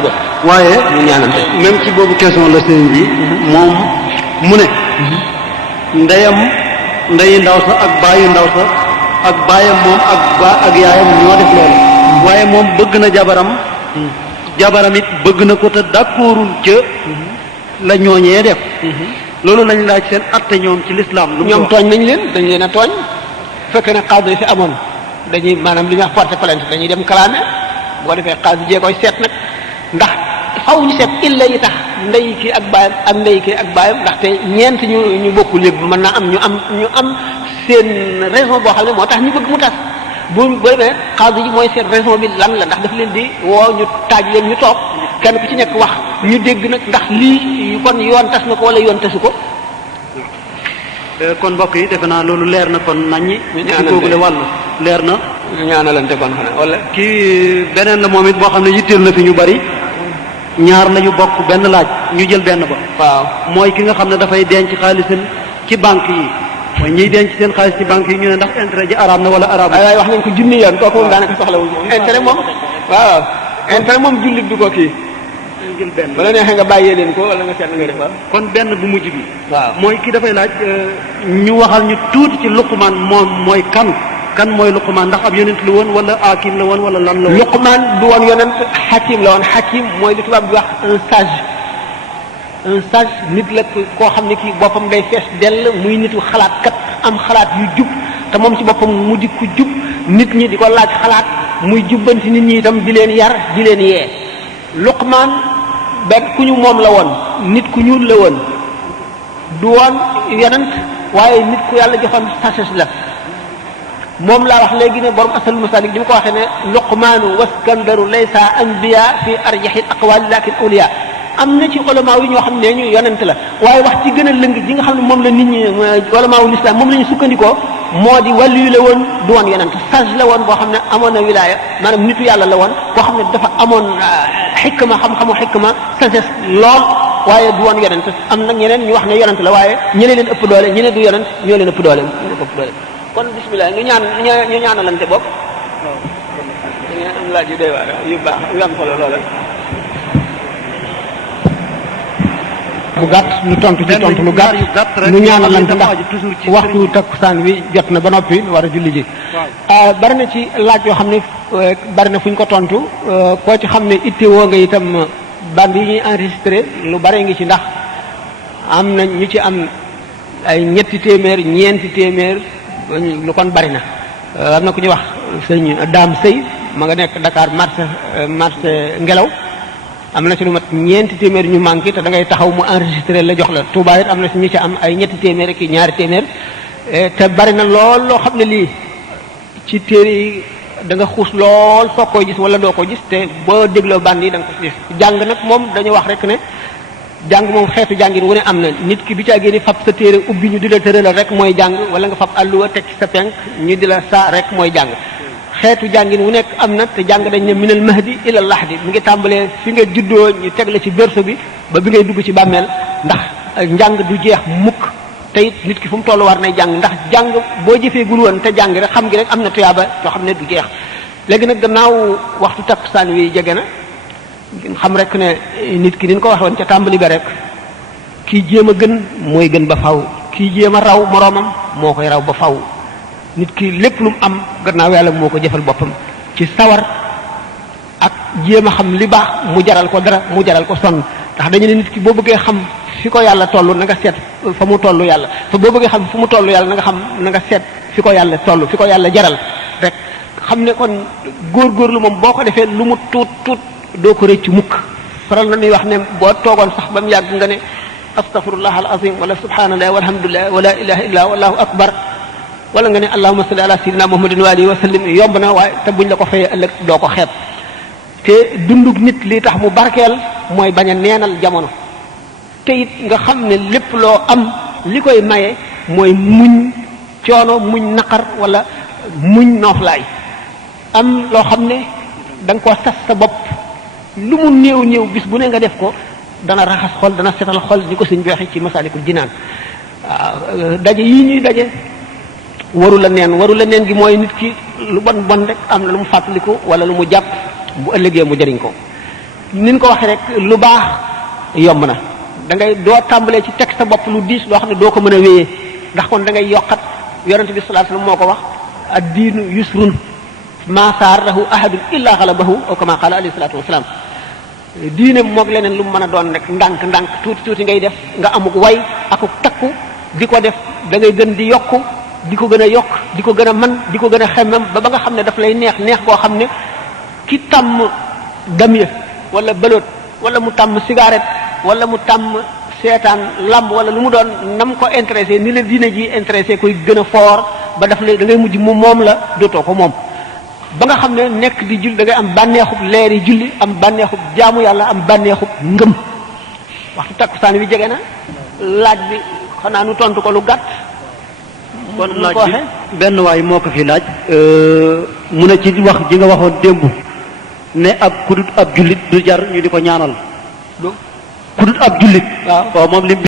ñu def waaye ñu ñaanante même ci boobu question la sëriñ bi moom mu ne ndeyi ndaw sa ak baayu ndaw sa ak baayam moom ak yaayam ñoo def loolu waaye moom bëgg na jabaram it bëgg na ko te d'accordul ca la ñooñee def loolu lañ laaj seen atte ñoom ci l'islam lu ñoom tooñ nañ leen dañ leen a tooñ fekkee ne xaadu yi fi amoon dañuy maanaam li ñuy wax porter plainte dañuy dem kalaame boo defee xaadu jee koy seet nag ndax faw ñu seet illa yi tax ndey kii ak baayam ak ndey kii ak baayam ndaxte ñeent ñu bokkul lépp mën naa am ñu am seen raison boo xam ne moo tax ñu bëgg mu tas boo demee xaadu ji mooy seen raison bi lan la ndax daf leen di woo ñu taaj leen ñu toog kenn ku ci nekk wax ñu dégg nag ndax lii kon yoon tas na ko wala yoon tasu ko. kon mbokk yi defe naa loolu leer na kon naññi. ci googule wàllu leer na. ñu ñaanalante kon xanaa wala. kii beneen la moom it boo xam ne yitteel na fi ñu bari ñaar lañu bokk benn laaj ñu jël benn ba. waaw mooy ki nga xam ne dafay denc xaalisam ci banque yi. mooy ñiy denc seen xaalis ci banque yi ñu ne ndax intérêt ji araam na wala araam. waaye wax nañ ko junni yoon kooku moom daanaka soxlawul intérêt moom. waaw intérêt moom jullit du ko kii. jël benn wala neexee nga bàyyee leen ko wala nga seet nga def kon benn bu mujj bi. waaw mooy ki dafay laaj ñu waxal ñu tuuti ci Luqmaan moom mooy kan mooy Luqmaan ndax ab yonent la woon wala hakim la woon wala lan la woon. Luqmaan du woon yonent hakim la woon hakim mooy li tubaab bi wax un sage nit la koo xam ne kii boppam day fees dell muy nitu xalaat kat am xalaat yu jub te moom ci boppam mu di ku jub nit ñi di ko laaj xalaat muy jubbanti nit ñi itam di leen yar di leen yee. Luqmaan benn ku ñu moom la woon nit ku ñuul la woon du woon yonent waaye nit ku yàlla joxoon sagesse la moom laa wax léegi ne borom asal masalik di ma ko waxee ne Luqmaanu waskandaru laysa anbiya fi arjahil aqwali lakin awliya am na ci ulama yi ñoo xam ne ñu yonent la waaye wax ci gën a lëng ji nga xam ne moom la nit ñi ulama wu l'islam moom la ñu sukkandikoo moo di wàllu yu la woon du woon yonent sage la woon boo xam ne amoon na wilaya maanaam nitu yàlla la woon boo xam ne dafa amoon xikma xam-xamu xikma sagesse lool waaye du woon yonent am nag ñeneen ñu wax ne yonent la waaye ñeneen leen ëpp doole ñeneen du yonent ñoo leen ëpp doole kon bismillah ñu ñaanalante bopp ñu am laaj yu doy waar yu baax yu am solo loola bu gàtt ñu tontu ci tontu lu gàtt ñu ñaanalante ndax waxtu takkusaan wi jot na ba noppi war a julli ji bari na ci laaj yoo xam ne bari na fu ñu ko tontu koo ci xam ne ittewoo nga itam band yi ñuy enregistré lu bari ngi ci ndax am na ñu ci am ay ñeenti téeméer ñeenti téeméer lu kon bari na am na ku ñuy wax sëñ Daam Sëy ma nga nekk Dakar marché ngelaw am na ci lu mat ñeenti téeméer ñu manqué te da ngay taxaw mu enregistré la jox la Touba it am na ci ñi ci am ay ñetti téeméer ki ñaari téeméer te bari na lool loo xam ne lii ci téere yi da nga xuus lool soo koy gis wala doo ko gis te boo dégloo band yi da nga ko gis jàng nag moom dañu wax rek ne jàng moom xeetu jàngin wu ne am na nit ki du ca génne fab sa téere ubbi ñu di la tëralal rek mooy jàng wala nga fab àlluwa teg ci sa penk ñu di la saa rek mooy jàng xeetu jàngin wu nekk am na te jàng dañ ne minal mahdi ila lahdi mi ngi tàmbalee fi nga juddoo ñu teg la ci berceau bi ba bi ngay dugg ci bàmmeel ndax njàng du jeex mukk te it nit ki fu mu toll war nay jàng ndax jàng boo jëfee gul woon te jàng rek xam gi rek am na tuyaaba yoo xam ne du jeex léegi nag gannaaw waxtu takkusaan wi jege na xam rek ne nit ki ni ñu ko waxoon ca tàmbali ba rek kii jéem a gën mooy gën ba faw kii jéem a raw moroomam moo koy raw ba faw nit ki lépp lu mu am gannaaw yàlla moo ko jëfal boppam ci sawar ak jéem a xam li baax mu jaral ko dara mu jaral ko sonn ndax dañu ne nit ki boo bëggee xam fi ko yàlla toll na nga seet fa mu toll yàlla te boo bëggee xam fu mu toll yàlla na nga seet fi ko yàlla toll fi ko yàlla jaral rek xam ne kon góorgóorlu moom boo ko defee lu mu tuut doo ko rëcc mukk faral na ñuy wax ne boo toogoon sax ba mu yàgg nga ne astaghfirullah al azim wala subhanallah walhamdulillah wala ilaha illa wallahu akbar wala nga ne allahumma salli ala sayyidina muhammadin wa alihi wa sallim yomb na waaye te buñ la ko fayee ëllëg doo ko xeeb te dundug nit li tax mu barkeel mooy bañ a neenal jamono te it nga xam ne lépp loo am li koy maye mooy muñ coono muñ naqar wala muñ nooflaay am loo xam ne da nga ko sas sa bopp lu mu néew bis bu ne nga def ko dana raxas xol dana setal xol ni ko sëñ bi waxe ci Masaalikul Jinaan waaw daje yii ñuy daje waru la neen gi mooy nit ki lu bon rek am na lu mu fàttaliku wala lu mu jàpp bu ëllëgee mu jëriñ ko ni ñu ko waxee rek lu baax yomb na da ngay doo tàmbalee ci teg sa bopp lu diis loo xam ne doo ko mën a wéyee ndax kon da ngay yokkat yonente bi sallallahu alayhi wasallam moo ko wax ad-diinu yusrun ma saarahu ahadun illa xalabahu aw kama qala alayhi salatu wasalaam diine moog leneen lu mu mën a doon rek ndànk ndànk tuuti tuuti ngay def nga amuk way akuk takku di ko def da ngay gën di yokku di ko gën a yokk di ko gën a mën di ko gën a xemmem ba nga xam ne daf lay neex neex koo xam ne ki tàmm damye wala bëloot wala mu tàmm cigarette wala mu tàmm seetaan lamb wala lu mu doon nam ko intéressé ni la diine ji intéressé koy gën a fort ba daf lay da ngay mujj mu moom la dootoo ko moom ba nga xam ne nekk di julli da ngay am bànneexub leeri julli am bànneexub jaamu yàlla am bànneexub ngëm waxtu takkusaan wi jege na laaj bi xanaa nu tontu ko lu gàtt kon laaj bi benn waay moo ko fi laaj mu ne ci wax ji nga waxoon démb ne ab kudut ab jullit du jar ñu di ko ñaanal kudut ab jullit waaw moom lim